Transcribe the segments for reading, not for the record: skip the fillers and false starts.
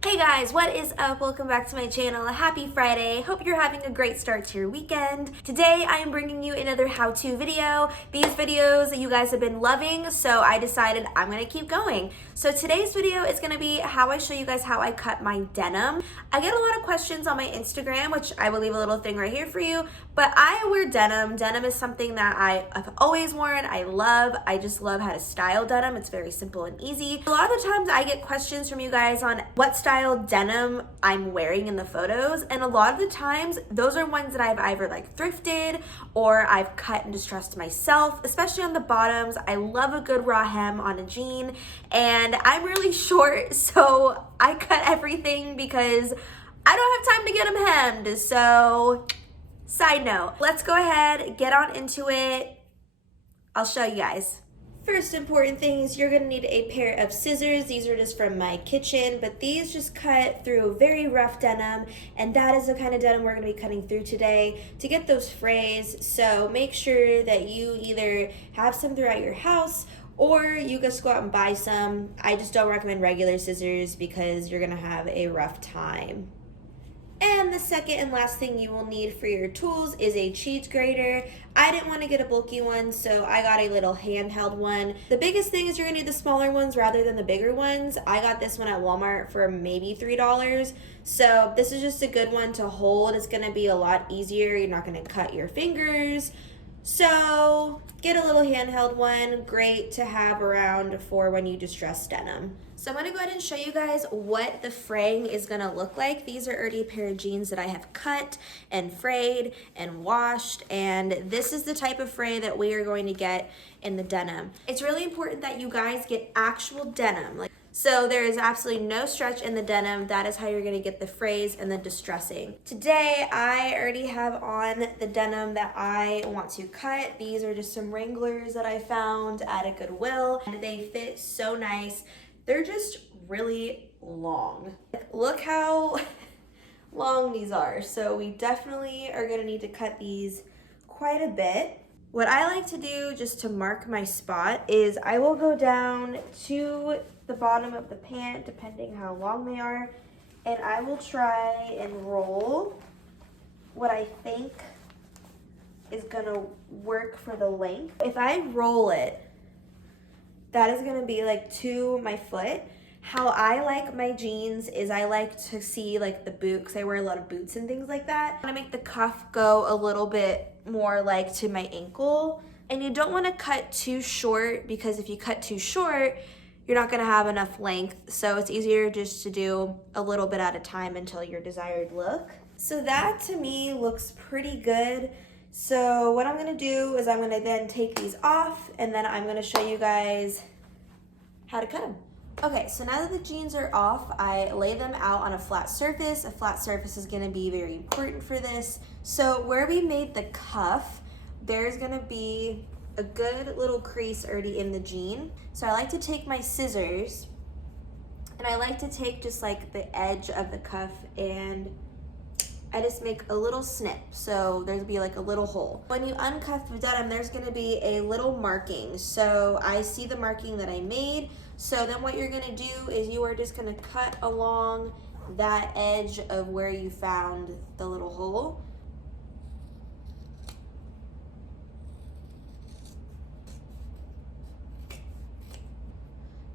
Hey guys, what is up? Welcome back to my channel. Happy Friday. Hope you're having a great start to your weekend. Today I am bringing you another how-to video. These videos you guys have been loving, so I decided I'm gonna keep going. So today's video is gonna be how I show you guys how I cut my denim. I get a lot of questions on my Instagram, which I will leave a little thing right here for you, but I wear denim. Denim is something that I've always worn, I love. I just love how to style denim. It's very simple and easy. A lot of the times I get questions from you guys on what style denim I'm wearing in the photos, and a lot of the times those are ones that I've either like thrifted or I've cut and distressed myself, especially on the bottoms. I love a good raw hem on a jean, and I'm really short, so I cut everything because I don't have time to get them hemmed. So side note, let's go ahead, get on into it. I'll show you guys. First important thing is you're gonna need a pair of scissors. These are just from my kitchen, but these just cut through very rough denim, and that is the kind of denim we're gonna be cutting through today to get those frays. So make sure that you either have some throughout your house or you just go out and buy some. I just don't recommend regular scissors because you're gonna have a rough time. And the second and last thing you will need for your tools is a cheese grater. I didn't want to get a bulky one, so I got a little handheld one. The biggest thing is you're gonna need the smaller ones rather than the bigger ones. I got this one at Walmart for maybe $3. So this is just a good one to hold. It's gonna be a lot easier. You're not gonna cut your fingers. So get a little handheld one, great to have around for when you distress denim. So I'm gonna go ahead and show you guys what the fraying is gonna look like. These are already a pair of jeans that I have cut and frayed and washed, and this is the type of fray that we are going to get in the denim. It's really important that you guys get actual denim. So there is absolutely no stretch in the denim. That is how you're gonna get the frays and the distressing. Today, I already have on the denim that I want to cut. These are just some Wranglers that I found at a Goodwill, and they fit so nice. They're just really long. Look how long these are. So we definitely are gonna need to cut these quite a bit. What I like to do just to mark my spot is I will go down to the bottom of the pant, depending how long they are, and I will try and roll what I think is gonna work for the length. If I roll it, that is gonna be like to my foot. How I like my jeans is I like to see like the boot, because I wear a lot of boots and things like that. I wanna make the cuff go a little bit more like to my ankle. And you don't wanna cut too short, because if you cut too short, you're not gonna have enough length. So it's easier just to do a little bit at a time until your desired look. So that to me looks pretty good. So what I'm gonna do is I'm gonna then take these off, and then I'm gonna show you guys how to cut them. Okay, so now that the jeans are off, I lay them out on a flat surface. A flat surface is gonna be very important for this. So where we made the cuff, there's gonna be a good little crease already in the jean. So I like to take my scissors, and I like to take just like the edge of the cuff, and I just make a little snip. So there's be like a little hole. When you uncuff the denim, there's gonna be a little marking. So I see the marking that I made. So then what you're gonna do is you are just gonna cut along that edge of where you found the little hole.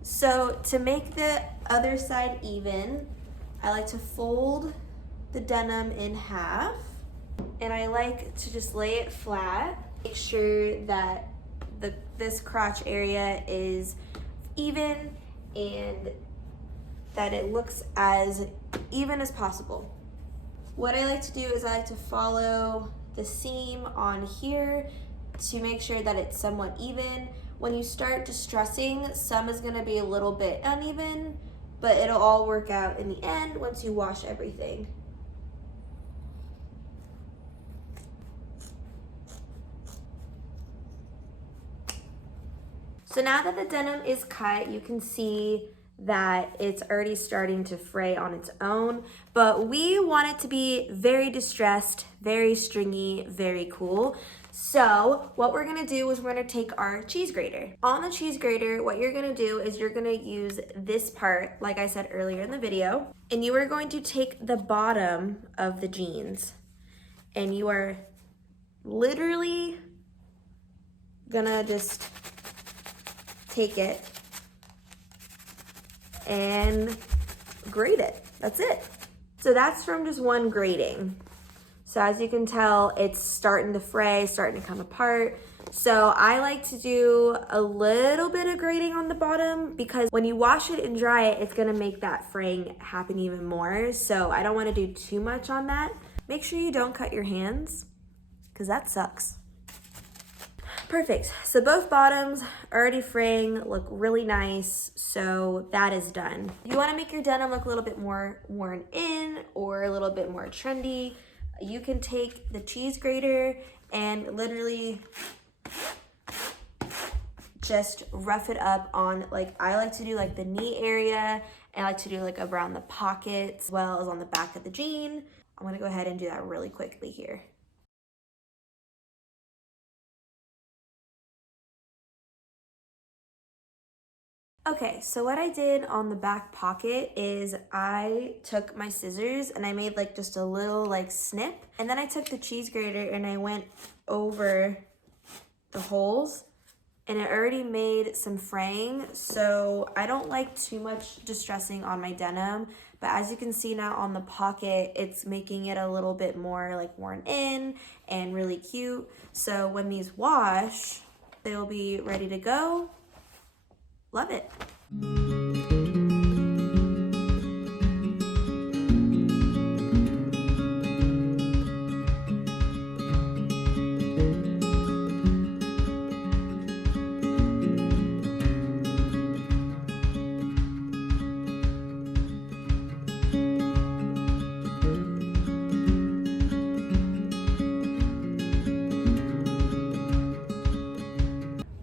So to make the other side even, I like to fold the denim in half, and I like to just lay it flat. Make sure that this crotch area is even and that it looks as even as possible. What I like to do is I like to follow the seam on here to make sure that it's somewhat even. When you start distressing, some is gonna be a little bit uneven, but it'll all work out in the end once you wash everything. So now that the denim is cut, you can see that it's already starting to fray on its own, but we want it to be very distressed, very stringy, very cool. So what we're gonna do is we're gonna take our cheese grater. On the cheese grater, what you're gonna do is you're gonna use this part, like I said earlier in the video, and you are going to take the bottom of the jeans and you are literally gonna just take it and grate it. That's it. So that's from just one grating. So as you can tell, it's starting to fray, starting to come apart. So I like to do a little bit of grating on the bottom because when you wash it and dry it, it's gonna make that fraying happen even more. So I don't wanna do too much on that. Make sure you don't cut your hands because that sucks. Perfect. So both bottoms already fraying, look really nice. So that is done. You wanna make your denim look a little bit more worn in or a little bit more trendy. You can take the cheese grater and literally just rough it up on, like I like to do like the knee area, and I like to do like around the pockets as well as on the back of the jean. I'm gonna go ahead and do that really quickly here. Okay, so what I did on the back pocket is I took my scissors and I made like just a little like snip, and then I took the cheese grater and I went over the holes, and it already made some fraying, so I don't like too much distressing on my denim, but as you can see now on the pocket, it's making it a little bit more like worn in and really cute. So when these wash, they'll be ready to go. Love it.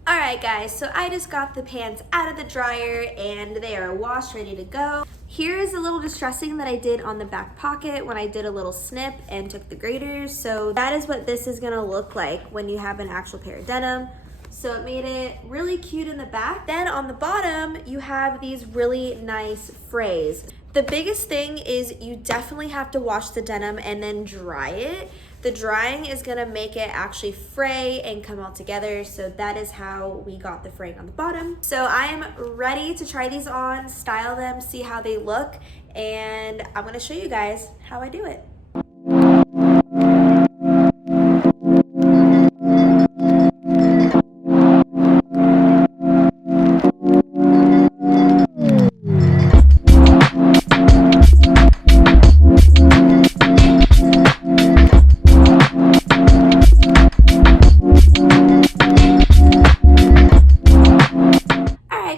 Alright guys, so I just got the pants out of the dryer and they are washed, ready to go. Here is a little distressing that I did on the back pocket when I did a little snip and took the graters. So that is what this is gonna look like when you have an actual pair of denim. So it made it really cute in the back. Then on the bottom, you have these really nice frays. The biggest thing is you definitely have to wash the denim and then dry it. The drying is gonna make it actually fray and come all together. So that is how we got the fraying on the bottom. So I am ready to try these on, style them, see how they look, and I'm gonna show you guys how I do it.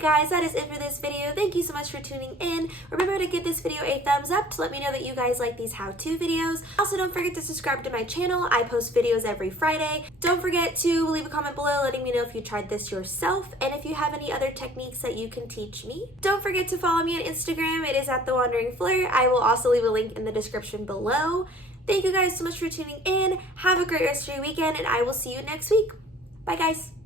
Guys, that is it for this video. Thank you so much for tuning in. Remember to give this video a thumbs up to let me know that you guys like these how-to videos. Also, don't forget to subscribe to my channel. I post videos every Friday. Don't forget to leave a comment below letting me know if you tried this yourself and if you have any other techniques that you can teach me. Don't forget to follow me on Instagram. It is at The Wandering Fleur. I will also leave a link in the description below. Thank you guys so much for tuning in. Have a great rest of your weekend, and I will see you next week. Bye, guys.